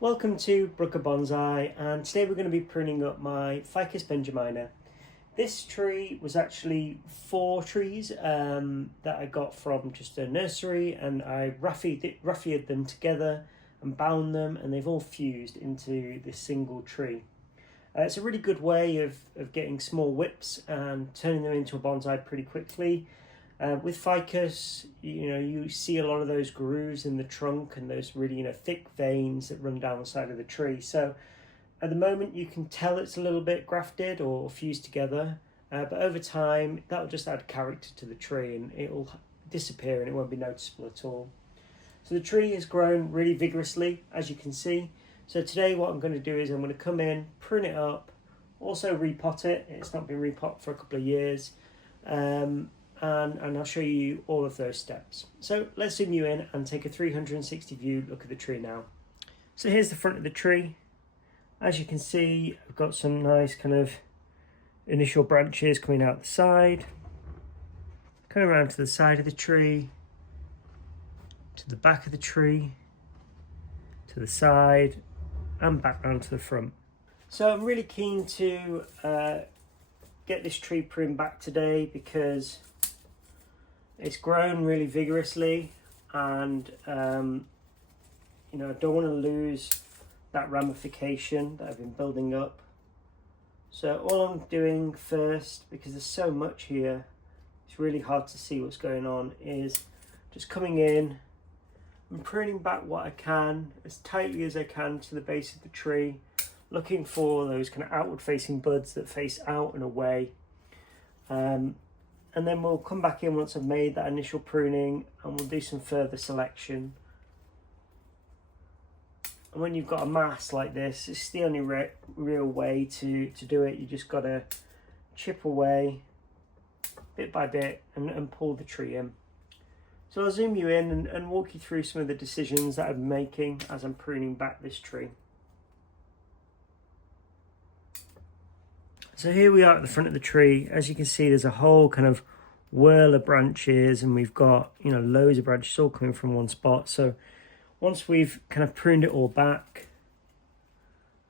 Welcome to Brooker Bonsai, and today we're going to be pruning up my Ficus Benjamina. This tree was actually 4 trees that I got from just a nursery, and I raffia them together and bound them, and they've all fused into this single tree. It's a really good way of getting small whips and turning them into a bonsai pretty quickly. With ficus, you see a lot of those grooves in the trunk and those really, thick veins that run down the side of the tree. So at the moment you can tell it's a little bit grafted or fused together, but over time that'll just add character to the tree and it'll disappear and it won't be noticeable at all. So the tree has grown really vigorously, as you can see. So today what I'm going to do is I'm going to come in, prune it up, also repot it. It's not been repotted for a couple of years. And I'll show you all of those steps. So let's zoom you in and take a 360 view look at the tree now. So here's the front of the tree. As you can see, I've got some nice kind of initial branches coming out the side, coming around to the side of the tree, to the back of the tree, to the side, and back round to the front. So I'm really keen to get this tree pruned back today because it's grown really vigorously, and I don't want to lose that ramification that I've been building up. So all I'm doing first, because there's so much here, it's really hard to see what's going on, is just coming in and pruning back what I can as tightly as I can to the base of the tree, looking for those kind of outward facing buds that face out and away. And then we'll come back in once I've made that initial pruning and we'll do some further selection. And when you've got a mass like this, it's the only real way to do it. You just got to chip away bit by bit and pull the tree in. So I'll zoom you in and walk you through some of the decisions that I'm making as I'm pruning back this tree. So here we are at the front of the tree. As you can see, there's a whole kind of whirl of branches, and we've got, loads of branches all coming from one spot. So once we've kind of pruned it all back,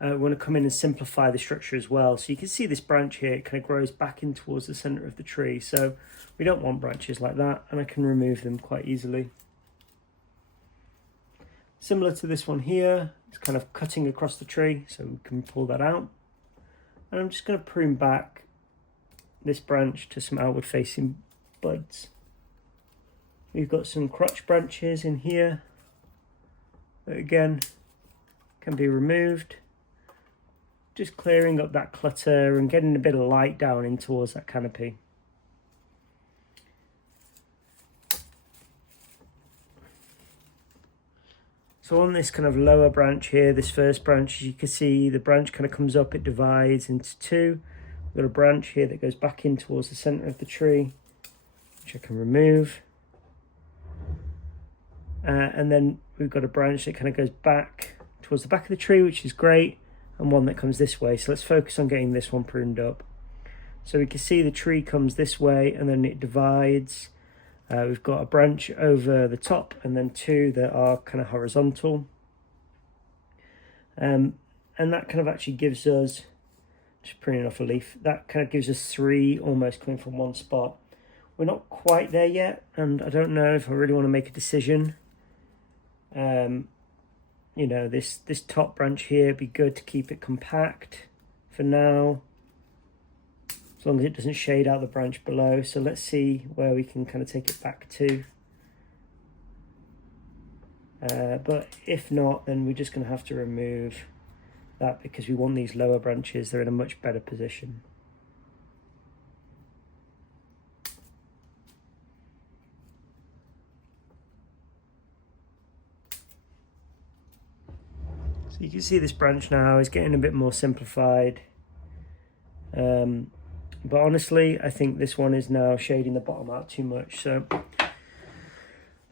we want to come in and simplify the structure as well. So you can see this branch here, it kind of grows back in towards the center of the tree. So we don't want branches like that, and I can remove them quite easily. Similar to this one here, it's kind of cutting across the tree, so we can pull that out. And I'm just going to prune back this branch to some outward facing buds. We've got some crotch branches in here that again can be removed. Just clearing up that clutter and getting a bit of light down in towards that canopy. So on this kind of lower branch here, this first branch, as you can see, the branch kind of comes up, it divides into 2. We've got a branch here that goes back in towards the center of the tree, which I can remove. And then we've got a branch that kind of goes back towards the back of the tree, which is great, and one that comes this way. So let's focus on getting this one pruned up. So we can see the tree comes this way and then it divides. We've got a branch over the top and then 2 that are kind of horizontal. And that kind of actually gives us, just pruning off a leaf, that kind of gives us 3 almost coming from one spot. We're not quite there yet, and I don't know if I really want to make a decision. This top branch here, it'd be good to keep it compact for now, as long as it doesn't shade out the branch below. So let's see where we can kind of take it back to. But if not, then we're just going to have to remove that because we want these lower branches. They're in a much better position. So you can see this branch now is getting a bit more simplified. But honestly, I think this one is now shading the bottom out too much. So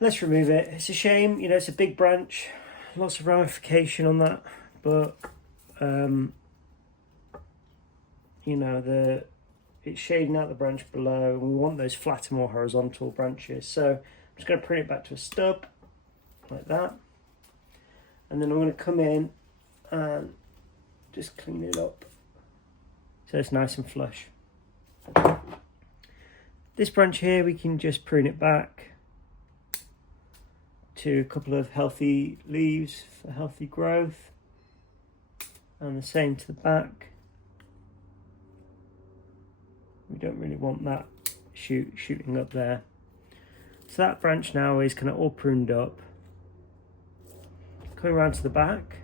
let's remove it. It's a shame, it's a big branch, lots of ramification on that, but it's shading out the branch below. We want those flatter, more horizontal branches. So I'm just going to prune it back to a stub like that. And then I'm going to come in and just clean it up so it's nice and flush. This branch here, we can just prune it back to a couple of healthy leaves for healthy growth, and the same to the back. We don't really want that shooting up there. So that branch now is kind of all pruned up. Coming around to the back,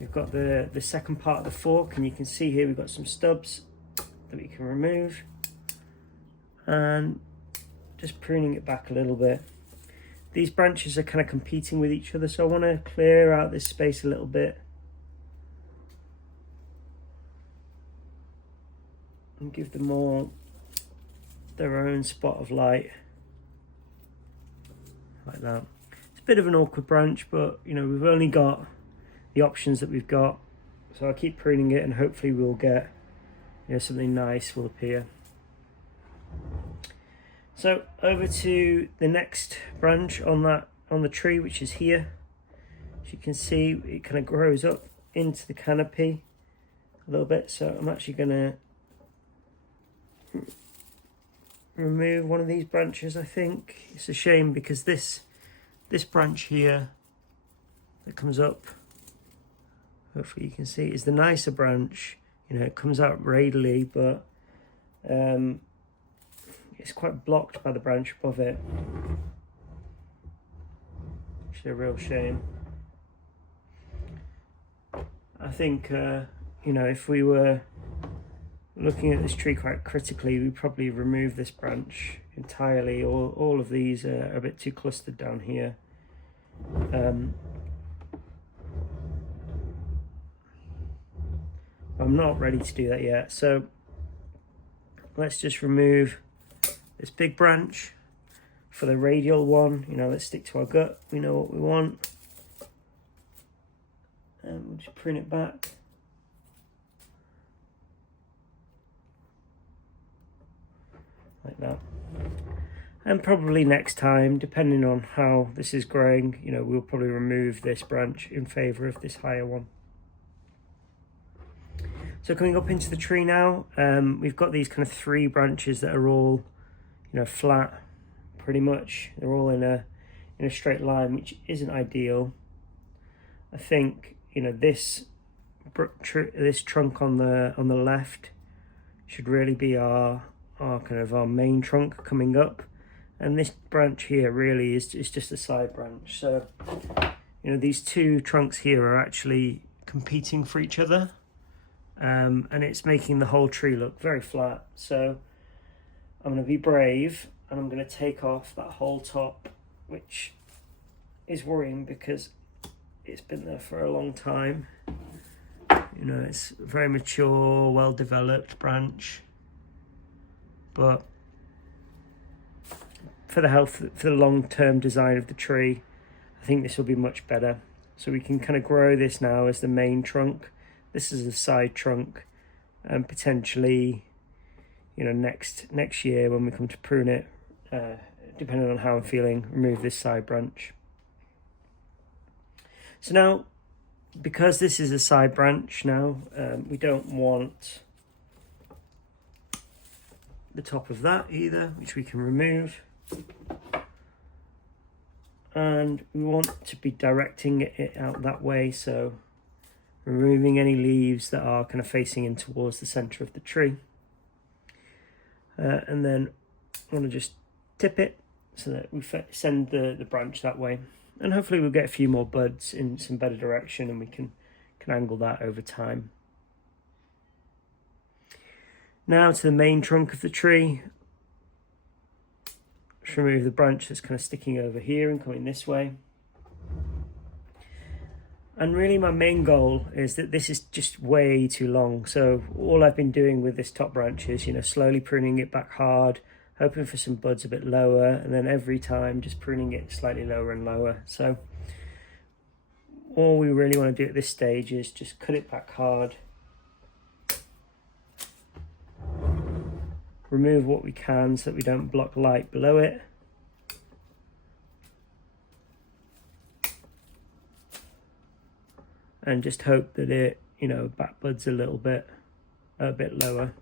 we've got the second part of the fork, and you can see here we've got some stubs that we can remove, and just pruning it back a little bit. These branches are kind of competing with each other, so I want to clear out this space a little bit and give them all their own spot of light, like that. It's a bit of an awkward branch, but you know, we've only got the options that we've got, so I'll keep pruning it and hopefully we'll get, you know, something nice will appear. So over to the next branch on the tree, which is here. As you can see, it kind of grows up into the canopy a little bit, so I'm actually going to remove one of these branches. I think it's a shame because this branch here that comes up, hopefully you can see, is the nicer branch. You know, it comes out radially, but it's quite blocked by the branch above it, which is a real shame. I think you know, if we were looking at this tree quite critically, we'd probably remove this branch entirely. All of these are a bit too clustered down here. I'm not ready to do that yet, so let's just remove this big branch for the radial one. You know, let's stick to our gut, we know what we want, and we'll just prune it back. Like that. And probably next time, depending on how this is growing, you know, we'll probably remove this branch in favour of this higher one. So coming up into the tree now, we've got these kind of three branches that are all, you know, flat, pretty much. They're all in a straight line, which isn't ideal. I think, you know, this trunk on the left should really be our main trunk coming up, and this branch here really is just a side branch. So, you know, these two trunks here are actually competing for each other, and it's making the whole tree look very flat. So I'm going to be brave and I'm going to take off that whole top, which is worrying because it's been there for a long time. You know, it's a very mature, well developed branch, but for the long-term design of the tree, I think this will be much better. So we can kind of grow this now as the main trunk. This is a side trunk, and potentially, you know, next year when we come to prune it, depending on how I'm feeling, remove this side branch. So now, because this is a side branch now, we don't want the top of that either, which we can remove. And we want to be directing it out that way, so removing any leaves that are kind of facing in towards the center of the tree. And then I want to just tip it so that we send the branch that way. And hopefully we'll get a few more buds in some better direction, and we can angle that over time. Now to the main trunk of the tree. Just remove the branch that's kind of sticking over here and coming this way. And really my main goal is that this is just way too long. So all I've been doing with this top branch is, you know, slowly pruning it back hard, hoping for some buds a bit lower, and then every time just pruning it slightly lower and lower. So all we really want to do at this stage is just cut it back hard, remove what we can so that we don't block light below it, and just hope that it, back buds a bit lower.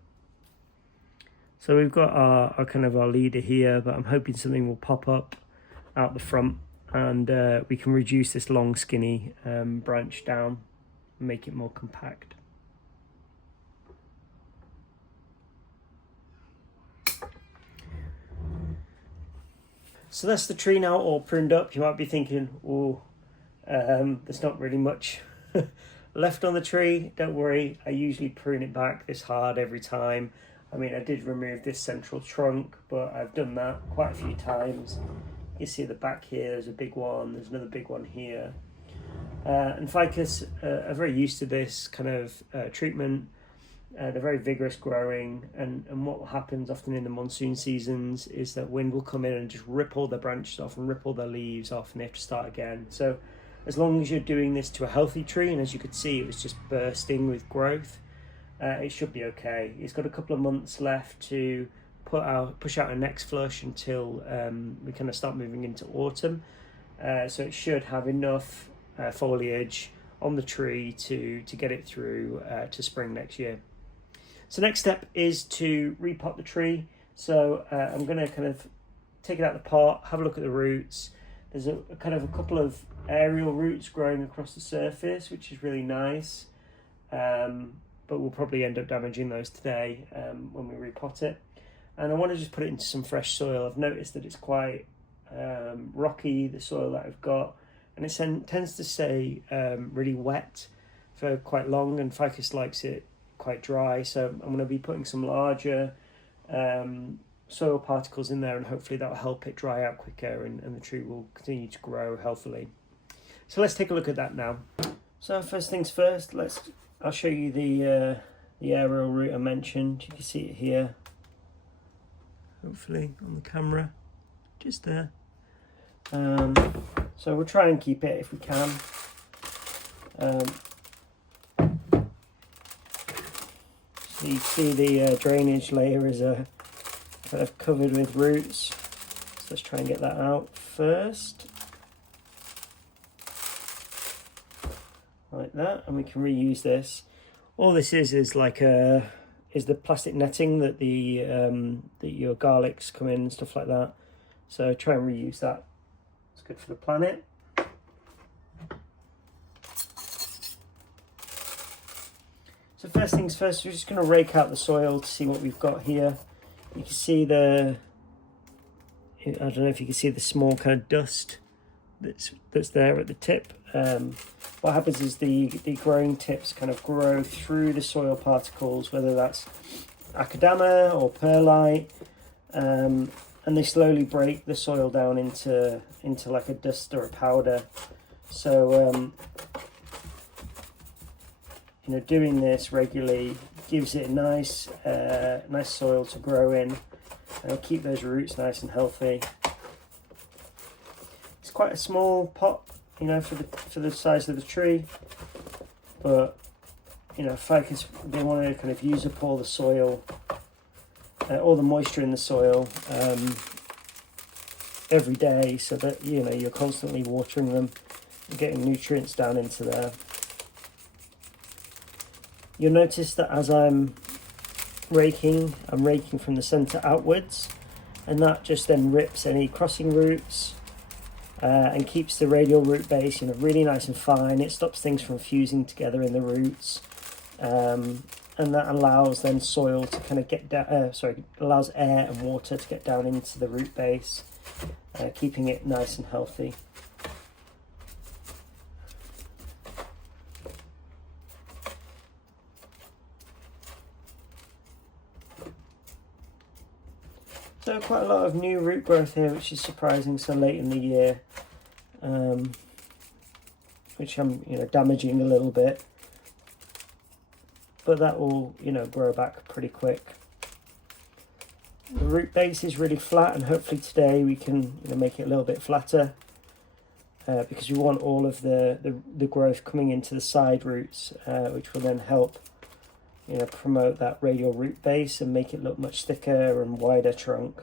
So we've got our kind of our leader here, but I'm hoping something will pop up out the front, and we can reduce this long skinny branch down and make it more compact. So that's the tree now all pruned up. You might be thinking, oh, there's not really much left on the tree. Don't worry, I usually prune it back this hard every time. I mean, I did remove this central trunk, but I've done that quite a few times. You see the back here, there's a big one, there's another big one here. And ficus are very used to this kind of treatment. They're very vigorous growing, and what happens often in the monsoon seasons is that wind will come in and just rip all their branches off and rip all their leaves off, and they have to start again. So as long as you're doing this to a healthy tree, and as you could see it was just bursting with growth, it should be okay. It's got a couple of months left to push out a next flush until we kind of start moving into autumn. So it should have enough foliage on the tree to get it through to spring next year. So next step is to repot the tree. So I'm going to kind of take it out of the pot, have a look at the roots. There's a couple of aerial roots growing across the surface, which is really nice. But we'll probably end up damaging those today when we repot it. And I want to just put it into some fresh soil. I've noticed that it's quite rocky, the soil that I've got, and it tends to stay really wet for quite long, and ficus likes it quite dry. So I'm going to be putting some larger soil particles in there, and hopefully that will help it dry out quicker, and the tree will continue to grow healthily. So let's take a look at that now. So first things first, I'll show you the aerial root I mentioned. You can see it here, hopefully on the camera, just there. So we'll try and keep it if we can. So you see the drainage layer is kind of covered with roots. So let's try and get that out first. Like that, and we can reuse this. All this is like the plastic netting that that your garlics come in and stuff like that. So try and reuse that. It's good for the planet. So first things first, we're just going to rake out the soil to see what we've got here. You can see I don't know if you can see the small kind of dust that's there at the tip. What happens is the growing tips kind of grow through the soil particles, whether that's akadama or perlite, and they slowly break the soil down into like a dust or a powder. So doing this regularly gives it a nice soil to grow in, and keep those roots nice and healthy. It's quite a small pot, for the size of the tree, but ficus, they want to kind of use up all the soil, all the moisture in the soil every day, so that you're constantly watering them and getting nutrients down into there. You'll notice that as I'm raking from the center outwards, and that just then rips any crossing roots and keeps the radial root base really nice and fine. It stops things from fusing together in the roots, and that allows then soil to kind of get down, allows air and water to get down into the root base, keeping it nice and healthy. So quite a lot of new root growth here, which is surprising so late in the year, which I'm damaging a little bit, but that will grow back pretty quick. The root base is really flat, and hopefully today we can make it a little bit flatter, because we want all of the growth coming into the side roots, which will then help promote that radial root base and make it look much thicker and wider trunk.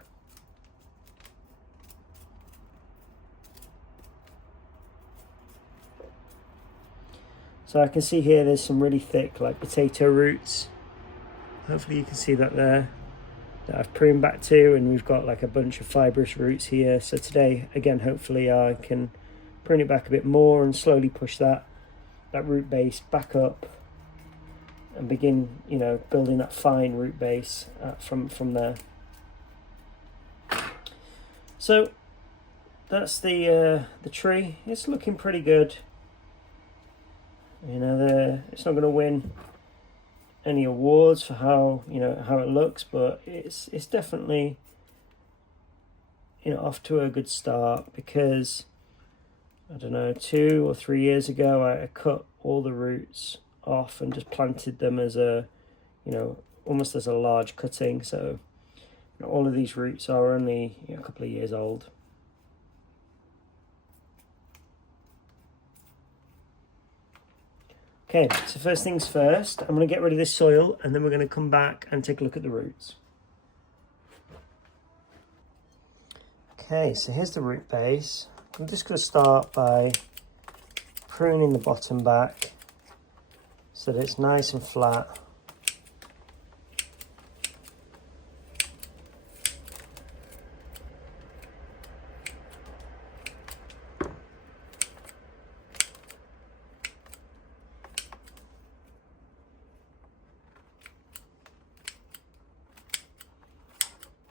So I can see here there's some really thick like potato roots. Hopefully you can see that there, that I've pruned back to, and we've got like a bunch of fibrous roots here. So today, again, hopefully I can prune it back a bit more and slowly push that root base back up and begin, you know, building that fine root base from there. So that's the tree. It's looking pretty good. You know, it's not going to win any awards for how, you know, how it looks, but it's definitely, you know, off to a good start, because I don't know, 2 or 3 years ago I cut all the roots off and just planted them as a, you know, almost as a large cutting. So you know, all of these roots are only, you know, a couple of years old. Okay, so first things first, I'm going to get rid of this soil, and then we're going to come back and take a look at the roots. Okay, so here's the root base. I'm just going to start by pruning the bottom back so that it's nice and flat.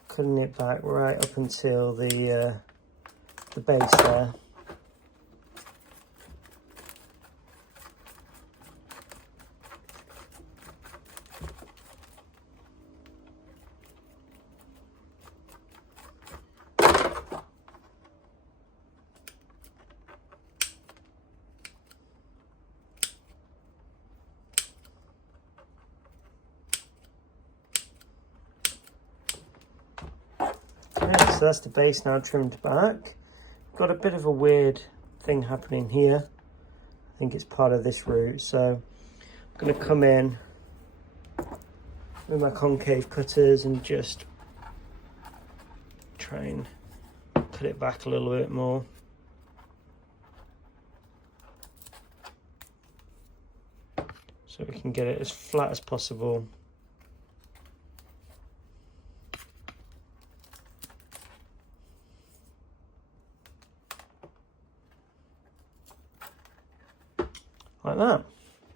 Cutting it back right up until the base there. So that's the base now trimmed back. Got a bit of a weird thing happening here. I think it's part of this root. So I'm going to come in with my concave cutters and just try and cut it back a little bit more. So we can get it as flat as possible. Like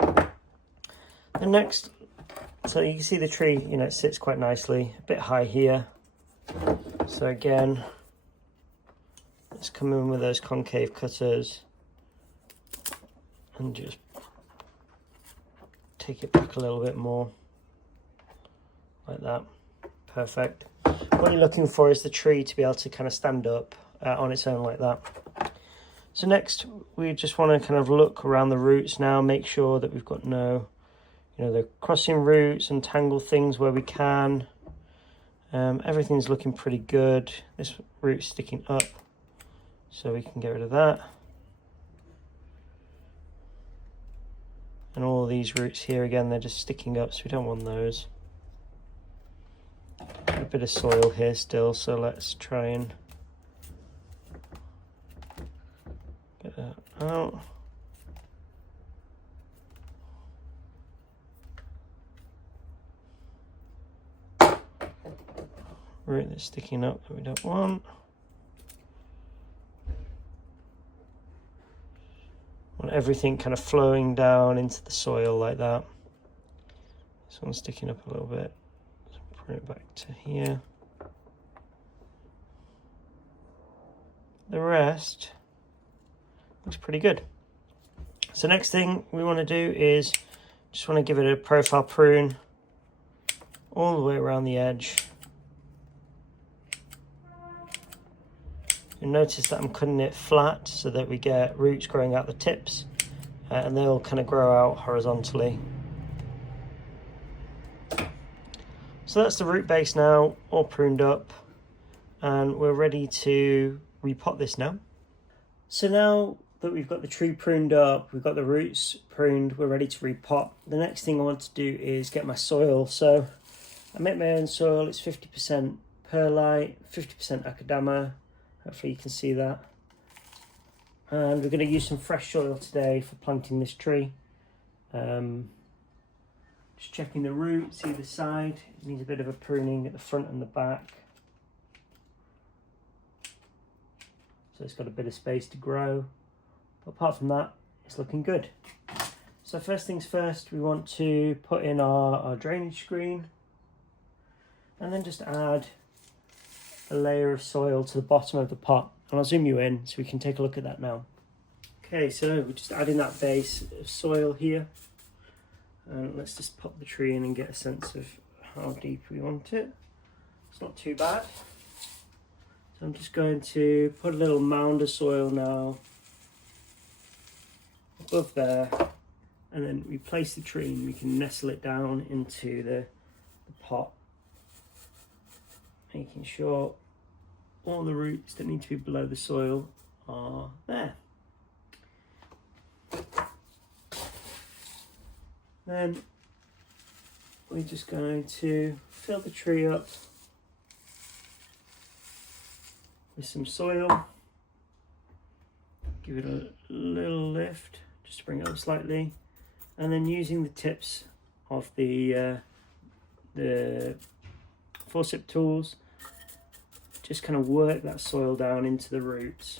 that. And next, so you can see the tree, you know, it sits quite nicely, a bit high here. So again, let's come in with those concave cutters and just take it back a little bit more, like that. Perfect. What you're looking for is the tree to be able to kind of stand up on its own like that. So next, we just want to kind of look around the roots now, make sure that we've got no, you know, the crossing roots and tangle things where we can. Everything's looking pretty good. This root's sticking up, so we can get rid of that. And all these roots here, again, they're just sticking up, so we don't want those. A bit of soil here still, so let's try and get that out. Root that's sticking up that we don't want. Want everything kind of flowing down into the soil like that. This one's sticking up a little bit. So bring it back to here. The rest looks pretty good. So next thing we want to do is just want to give it a profile prune all the way around the edge. You'll notice that I'm cutting it flat so that we get roots growing out the tips, and they'll kind of grow out horizontally. So that's the root base now, all pruned up, and we're ready to repot this now. So now that we've got the tree pruned up, we've got the roots pruned, we're ready to repot. The next thing I want to do is get my soil. So I make my own soil. It's 50% perlite, 50% akadama. Hopefully you can see that. And we're going to use some fresh soil today for planting this tree. Just checking the roots either side. It needs a bit of a pruning at the front and the back. So it's got a bit of space to grow. But apart from that, it's looking good. So first things first, we want to put in our drainage screen and then just add a layer of soil to the bottom of the pot. And I'll zoom you in so we can take a look at that now. Okay, so we're just adding that base of soil here. And let's just pop the tree in and get a sense of how deep we want it. It's not too bad. So I'm just going to put a little mound of soil now above there, and then we place the tree and we can nestle it down into the pot, making sure all the roots that need to be below the soil are there. Then we're just going to fill the tree up with some soil, give it a little lift just to bring it up slightly, and then using the tips of the forceps tools, just kind of work that soil down into the roots.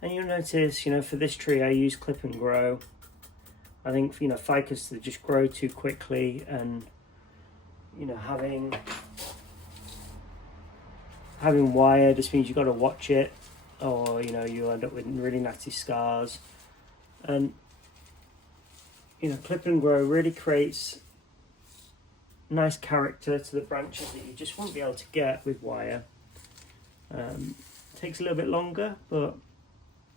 And you'll notice, for this tree I use clip and grow. I think, ficus, they just grow too quickly, and, having wire just means you've got to watch it, or, you end up with really nasty scars. And, clip and grow really creates nice character to the branches that you just won't be able to get with wire. Takes a little bit longer, but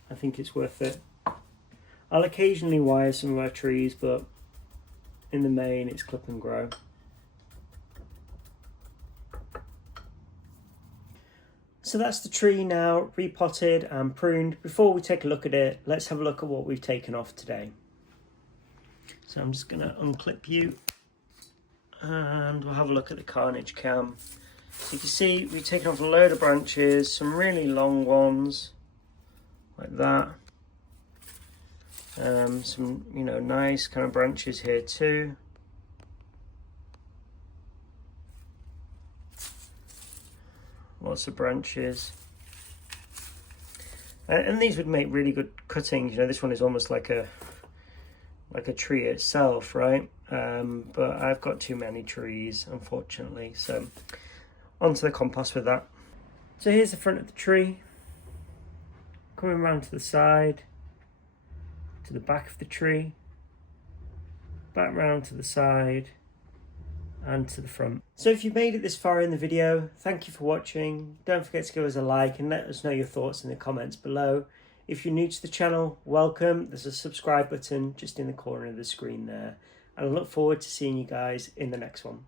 I think it's worth it. I'll occasionally wire some of our trees, but in the main it's clip and grow. So that's the tree now repotted and pruned. Before we take a look at it, let's have a look at what we've taken off today. So I'm just going to unclip you and we'll have a look at the carnage cam. So you can see we've taken off a load of branches, some really long ones, like that. Some, nice kind of branches here too. Lots of branches. And these would make really good cuttings. This one is almost like a tree itself, right? But I've got too many trees, unfortunately. So onto the compost with that. So here's the front of the tree. Coming around to the side, to the back of the tree, back round to the side, and to the front. So if you made it this far in the video, thank you for watching. Don't forget to give us a like and let us know your thoughts in the comments below. If you're new to the channel, welcome. There's a subscribe button just in the corner of the screen there. And I look forward to seeing you guys in the next one.